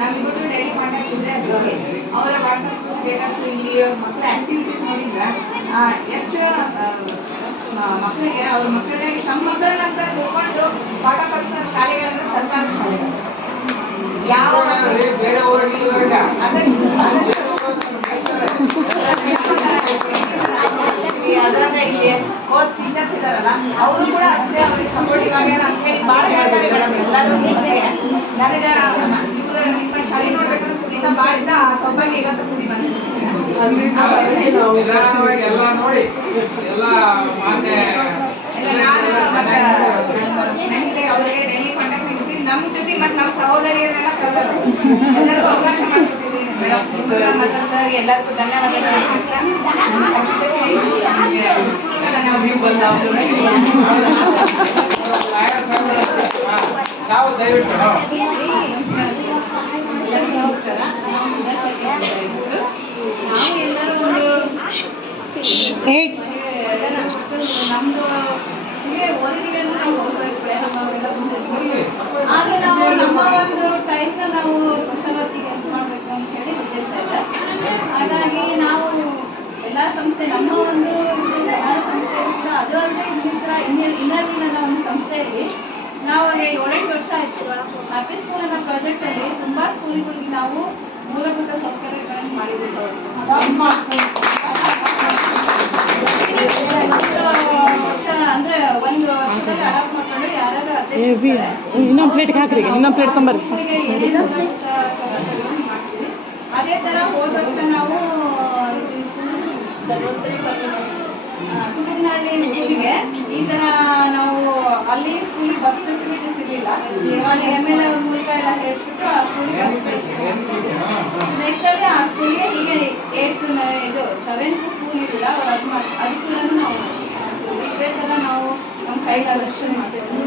ನಾವಿಬ್ಬರು daily contact ಇದ್ರೆ ಅದಕ್ಕೆ ಅವರ ವಾಟ್ಸಪ್ ಸ್ಟೇಟಸ್ ಇಲ್ಲಿ ಮಕ್ಕಳ ಆಕ್ಟಿವಿಟೀಸ್ ನೋಡಿದ್ರೆ ಎಷ್ಟು ಮಕ್ಕಳಿಗೆ ಅವ್ರ ಮಕ್ಕಳಿಗೆ ತಮ್ಮ ಮಕ್ಕಳನ್ನ ತಿಳ್ಕೊಂಡು ಪಾಠ ಕಲಿಸೋ ಶಾಲೆಗಳಂದ್ರೆ ಸರ್ಕಾರಿ ಶಾಲೆಗಳು ಯಾವ ಅದರಿಂದ ಇಲ್ಲಿ ಓದ್ ಟೀಚರ್ಸ್ ಇದಾರಲ್ಲ ಅವರು ಕೂಡ ಅಷ್ಟೇ ಅವ್ರಿಗೆ ಸಪೋರ್ಟಿವ್ ಆಗ್ಯಾರ ಅಂತ ಹೇಳಿ ಭಾಳ ಹೇಳ್ತಾರೆ ಮೇಡಮ್ ಎಲ್ಲರೂ ಬಗ್ಗೆ ನನಗೆ ಇವರು ನಿಮ್ಮ ಶಾಲೆ ನೋಡ್ಬೇಕಂತ ಕುಡಿತ ಭಾಳ ಇದ್ದ ಆ ಸೌಭಾಗ್ಯ ಇವತ್ತು ಕುಡಿ ಎಲ್ಲ ನೋಡಿ ಎಲ್ಲ ನನಗೆ ಅವರಿಗೆ ಡೈಲಿ ಕಾಂಟ್ಯಾಕ್ಟ್ ಇರ್ತೀನಿ ನಮ್ಮ ಜೊತೆ ಮತ್ತು ನಮ್ಮ ಸಹೋದರಿಯರೆಲ್ಲ ಕರೆದರು ಎಲ್ಲರಿಗೂ ಅವಕಾಶ ಮಾಡಿಕೊಟ್ಟಿದ್ದೀನಿ ಮೇಡಮ್ ಮತ್ತು ಸರ್ ಎಲ್ಲರಿಗೂ ಧನ್ಯವಾದಗಳು ನಾವು ದಯವಿಟ್ಟು ನಾವು ಎಲ್ಲರೂ ನಮ್ಮದು ಓದಿದೀವಿ ಅಂದ್ರೆ ನಾವು ಓದಿಸ್ಬೇಕು ಆದರೆ ನಾವು ನಮ್ಮ ಒಂದು ಟೈಮ್ನ ನಾವು ಸೋಷಲ್ ವರ್ಕಿಗೆ ಹೆಲ್ಪ್ ಮಾಡಬೇಕು ಅಂತ ಹೇಳಿ ಉದ್ದೇಶ ಇದೆ. ಹಾಗಾಗಿ ನಾವು ಎಲ್ಲ ಸಂಸ್ಥೆ ನಮ್ಮ ಒಂದು ಸಮಾಜ ಸಂಸ್ಥೆ ಕೂಡ ಅದು ಅಲ್ಲದೆ ಇನ್ನರ್ವಿಲ್ ಅನ್ನೋ ಒಂದು ಸಂಸ್ಥೆಯಲ್ಲಿ ನಾವು 7-8 ವರ್ಷ ಆಯಿತು ಹ್ಯಾಪಿ ಸ್ಕೂಲ್ ಅನ್ನೋ ಪ್ರಾಜೆಕ್ಟಲ್ಲಿ ತುಂಬ ಸ್ಕೂಲ್ಗಳಿಗೆ ನಾವು ಮೂಲಭೂತ ಸೌಕರ್ಯಗಳನ್ನು ಮಾಡಿದ್ದೀವಿ. ವರ್ಷ ಅಂದರೆ ಒಂದು ವರ್ಷದಲ್ಲಿ ಅಡಾಪ್ಟ್ ಮಾಡ್ಕೊಂಡು ಯಾರ್ಯಾರು ಇನ್ನೊಂದು ಪ್ಲೇಟ್ ಹಾಕ್ರಿ, ಇನ್ನೊಂದು ಪ್ಲೇಟ್ ತೊಂಬರ್ರಿ ಫಸ್ಟ್. ಅದೇ ಥರ ಹೋದ ವರ್ಷ ನಾವು ತುಮಕೂರಿನಲ್ಲಿ ಸ್ಕೂಲಿಗೆ ಈ ಥರ ನಾವು ಅಲ್ಲಿ ಸ್ಕೂಲಿಗೆ ಬಸ್ ಫೆಸಿಲಿಟೀಸ್ ಇರಲಿಲ್ಲ. ಅಲ್ಲಿ MLA ಅವ್ರ ಮೂಲಕ ಎಲ್ಲ ಹೇಳಿಸ್ಬಿಟ್ಟು ಆ ಸ್ಕೂಲಿಗೆ ಬಸ್ ಫೆಸಿಲಿಟೀಸ್ ನೆಕ್ಸ್ಟಲ್ಲಿ ಆ ಸ್ಕೂಲಿಗೆ ಹೀಗೆ 7th ಸ್ಕೂಲ್ ಇಲ್ಲ ಅದು ಕೂಡ ನಾವು ಇದೇ ಥರ ನಾವು ನಮ್ಮ ಕೈಲಾದಷ್ಟು ಮಾಡ್ತೀವಿ.